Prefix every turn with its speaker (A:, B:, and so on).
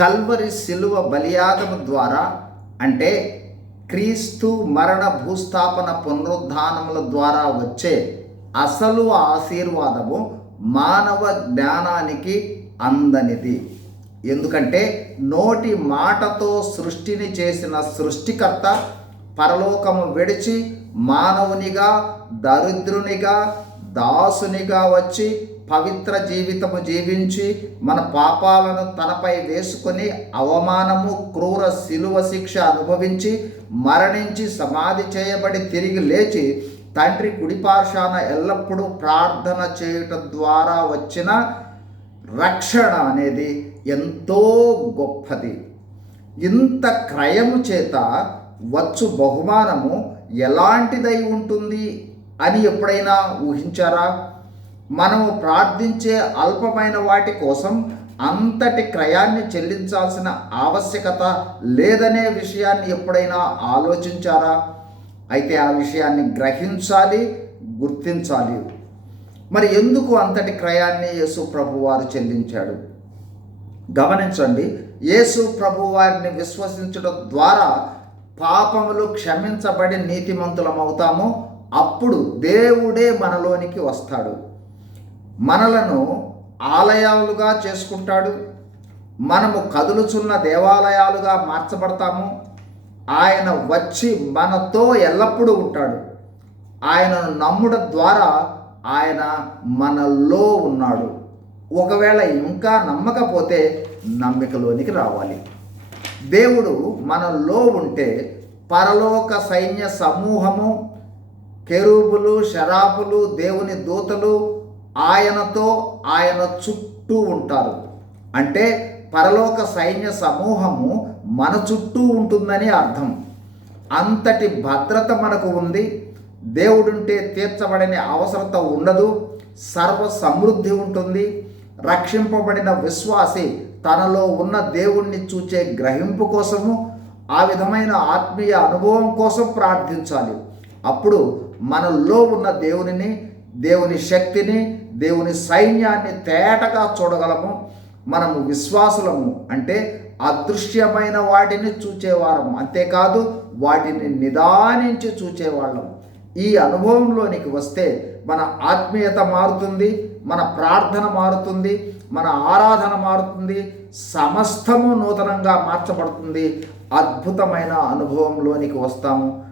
A: Calvary శిలువ బలియాగము ద్వారా అంటే క్రీస్తు మరణ భూస్థాపన పునరుద్ధానముల ద్వారా వచ్చే అసలు ఆశీర్వాదము మానవ జ్ఞానానికి అందనిది. ఎందుకంటే నోటి మాటతో సృష్టిని చేసిన సృష్టికర్త పరలోకము విడిచి మానవునిగా దరిద్రునిగా దాసునిగా వచ్చి పవిత్ర జీవితము జీవించి మన పాపాలను తనపై వేసుకొని అవమానము క్రూర శిలువ శిక్ష అనుభవించి మరణించి సమాధి చేయబడి తిరిగి లేచి తండ్రి కుడిపార్శాన ఎల్లప్పుడూ ప్రార్థన చేయటం ద్వారా వచ్చిన రక్షణ అనేది ఎంతో గొప్పది. ఇంత క్రయము చేత వచ్చు బహుమానము ఎలాంటిదై ఉంటుంది? అని ఎప్పుడైనా ఊహించారా? మనము ప్రార్థించే అల్పమైన వాటి కోసం అంతటి క్రయాన్ని చెల్లించాల్సిన ఆవశ్యకత లేదనే విషయాన్ని ఎప్పుడైనా ఆలోచించారా? అయితే ఆ విషయాన్ని గ్రహించాలి గుర్తించాలి. మరి ఎందుకు అంతటి క్రయాన్ని యేసు ప్రభు వారు చెల్లించాడు? గమనించండి యేసు ప్రభు వారిని విశ్వసించడం ద్వారా పాపములు క్షమించబడి నీతిమంతులమవుతాము అప్పుడు దేవుడే మనలోనికి వస్తాడు. మనలను ఆలయాలుగా చేసుకుంటాడు. మనము కదులుచున్న దేవాలయాలుగా మార్చబడతాము. ఆయన వచ్చి మనతో ఎల్లప్పుడూ ఉంటాడు. ఆయనను నమ్ముట ద్వారా ఆయన మనలో ఉన్నాడు. ఒకవేళ ఇంకా నమ్మకపోతే నమ్మికలోనికి రావాలి. దేవుడు మనలో ఉంటే పరలోక సైన్య సమూహము కెరూబులు షరాపులు దేవుని దూతలు ఆయనతో ఆయన చుట్టూ ఉంటారు. అంటే పరలోక సైన్య సమూహము మన చుట్టూ ఉంటుందని అర్థం. అంతటి భద్రత మనకు ఉంది. దేవుడుంటే తీర్చబడని అవసరత ఉండదు. సర్వ సమృద్ధి ఉంటుంది. రక్షింపబడిన విశ్వాసి తనలో ఉన్న దేవుణ్ణి చూచే గ్రహింపు కోసము ఆ విధమైన ఆత్మీయ అనుభవం కోసం ప్రార్థించాలి. అప్పుడు మనలో ఉన్న దేవునిని దేవుని శక్తిని దేవుని సైన్యాన్ని తేటగా చూడగలము. మనము విశ్వాసులము అంటే అదృశ్యమైన వాటిని చూచేవారం. అంతేకాదు వాటిని నిదానించి చూచేవాళ్ళం. ఈ అనుభవంలోనికి వస్తే మన ఆత్మీయత మారుతుంది మన ప్రార్థన మారుతుంది మన ఆరాధన మారుతుంది సమస్తము నూతనంగా మార్చబడుతుంది. అద్భుతమైన అనుభవంలోనికి వస్తాము.